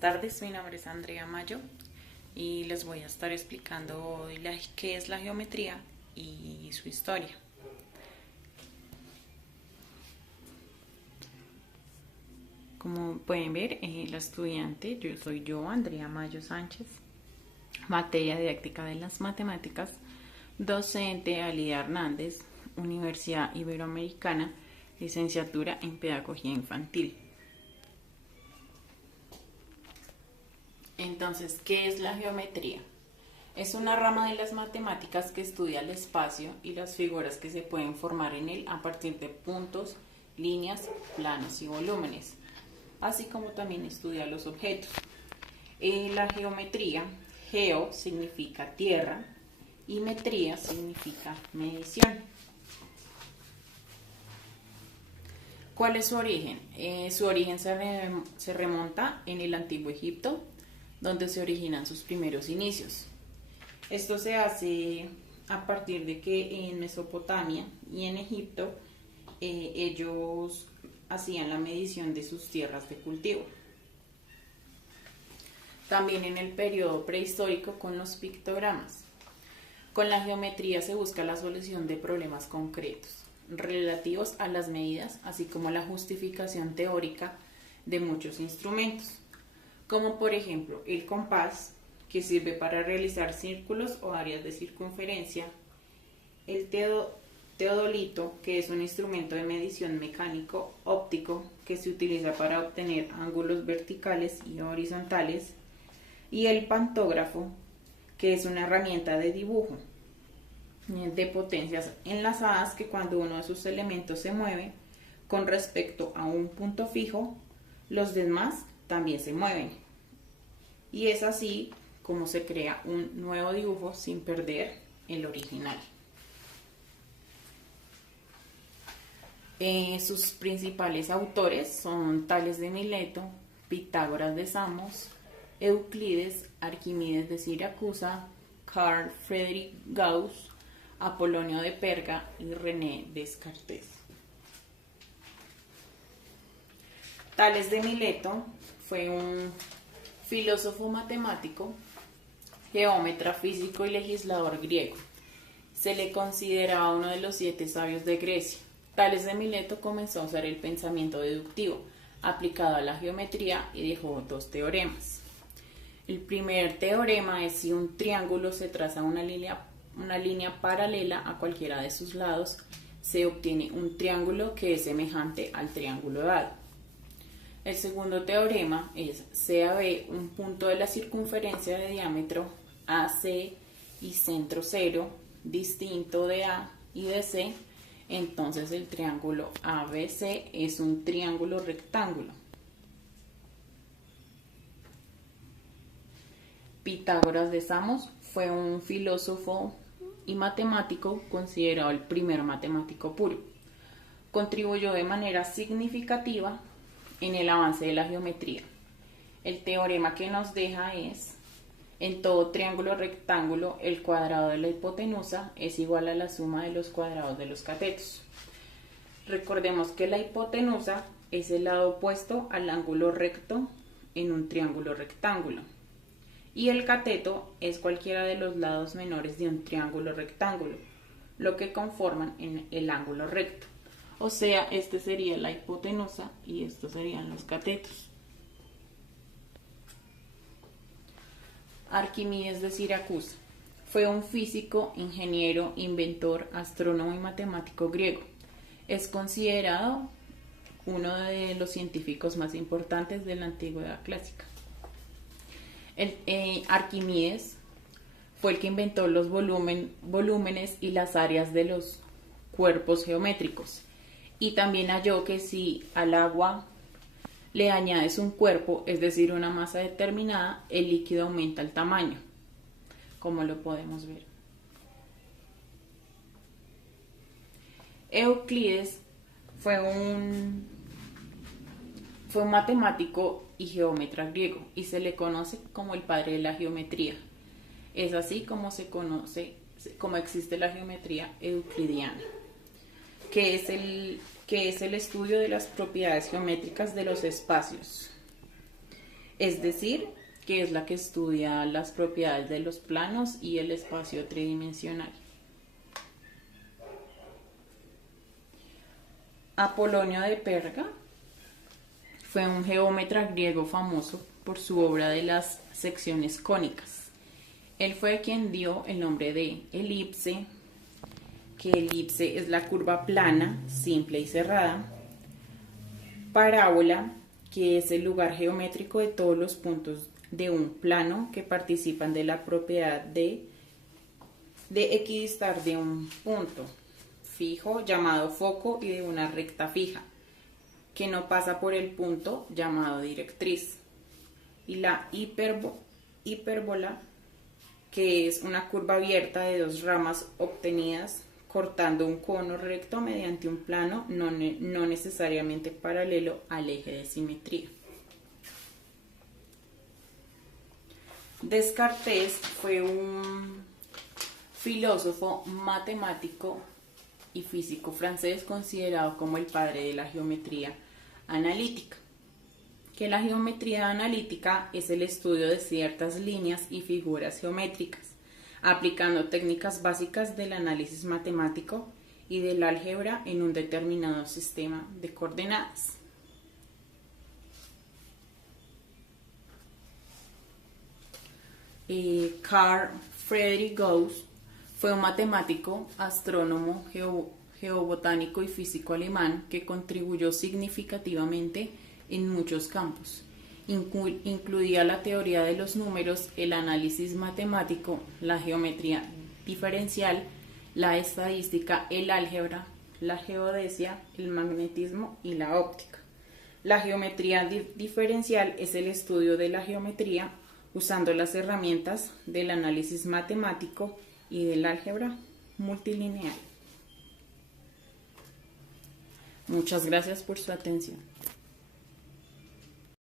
Buenas tardes, mi nombre es Andrea Mayo y les voy a estar explicando hoy qué es la geometría y su historia. Como pueden ver, la estudiante, soy yo, Andrea Mayo Sánchez, materia didáctica de las matemáticas, docente Alida Hernández, Universidad Iberoamericana, licenciatura en Pedagogía Infantil. Entonces, ¿qué es la geometría? Es una rama de las matemáticas que estudia el espacio y las figuras que se pueden formar en él a partir de puntos, líneas, planos y volúmenes, así como también estudia los objetos. La geometría, geo significa tierra y metría significa medición. ¿Cuál es su origen? Su origen se remonta en el Antiguo Egipto, donde se originan sus primeros inicios. Esto se hace a partir de que en Mesopotamia y en Egipto ellos hacían la medición de sus tierras de cultivo. También en el periodo prehistórico con los pictogramas. Con la geometría se busca la solución de problemas concretos relativos a las medidas, así como la justificación teórica de muchos instrumentos, como por ejemplo el compás, que sirve para realizar círculos o áreas de circunferencia, el teodolito, que es un instrumento de medición mecánico óptico que se utiliza para obtener ángulos verticales y horizontales, y el pantógrafo, que es una herramienta de dibujo de potencias enlazadas que cuando uno de sus elementos se mueve con respecto a un punto fijo, los demás también se mueven. Y es así como se crea un nuevo dibujo sin perder el original. Sus principales autores son Tales de Mileto, Pitágoras de Samos, Euclides, Arquímedes de Siracusa, Carl Friedrich Gauss, Apolonio de Perga y René Descartes. Tales de Mileto fue un filósofo matemático, geómetra, físico y legislador griego. Se le consideraba uno de los 7 sabios de Grecia. Tales de Mileto comenzó a usar el pensamiento deductivo aplicado a la geometría y dejó 2 teoremas. El primer teorema es: si un triángulo se traza una línea paralela a cualquiera de sus lados, se obtiene un triángulo que es semejante al triángulo dado. El segundo teorema es: sea B un punto de la circunferencia de diámetro AC y centro 0, distinto de A y de C, entonces el triángulo ABC es un triángulo rectángulo. Pitágoras de Samos fue un filósofo y matemático considerado el primer matemático puro. Contribuyó de manera significativa en el avance de la geometría. El teorema que nos deja es: en todo triángulo rectángulo, el cuadrado de la hipotenusa es igual a la suma de los cuadrados de los catetos. Recordemos que la hipotenusa es el lado opuesto al ángulo recto en un triángulo rectángulo, y el cateto es cualquiera de los lados menores de un triángulo rectángulo, lo que conforman en el ángulo recto. O sea, este sería la hipotenusa y estos serían los catetos. Arquímedes de Siracusa fue un físico, ingeniero, inventor, astrónomo y matemático griego. Es considerado uno de los científicos más importantes de la antigüedad clásica. Arquímedes fue el que inventó los volúmenes y las áreas de los cuerpos geométricos, y también halló que si al agua le añades un cuerpo, es decir, una masa determinada, el líquido aumenta el tamaño, como lo podemos ver. Euclides fue un matemático y geómetra griego y se le conoce como el padre de la geometría. Es así como existe la geometría euclidiana, que es el estudio de las propiedades geométricas de los espacios. es decir, que es la que estudia las propiedades de los planos y el espacio tridimensional. Apolonio de Perga fue un geómetra griego famoso por su obra de las secciones cónicas. Él fue quien dio el nombre de elipse, que elipse es la curva plana, simple y cerrada, parábola, que es el lugar geométrico de todos los puntos de un plano que participan de la propiedad de equidistar de un punto fijo llamado foco y de una recta fija que no pasa por el punto llamado directriz. Y la hipérbola, que es una curva abierta de dos ramas obtenidas cortando un cono recto mediante un plano no necesariamente paralelo al eje de simetría. Descartes fue un filósofo, matemático y físico francés considerado como el padre de la geometría analítica. Que la geometría analítica es el estudio de ciertas líneas y figuras geométricas, aplicando técnicas básicas del análisis matemático y del álgebra en un determinado sistema de coordenadas. Carl Friedrich Gauss fue un matemático, astrónomo, geobotánico y físico alemán que contribuyó significativamente en muchos campos. Incluía la teoría de los números, el análisis matemático, la geometría diferencial, la estadística, el álgebra, la geodesia, el magnetismo y la óptica. La geometría diferencial es el estudio de la geometría usando las herramientas del análisis matemático y del álgebra multilineal. Muchas gracias por su atención.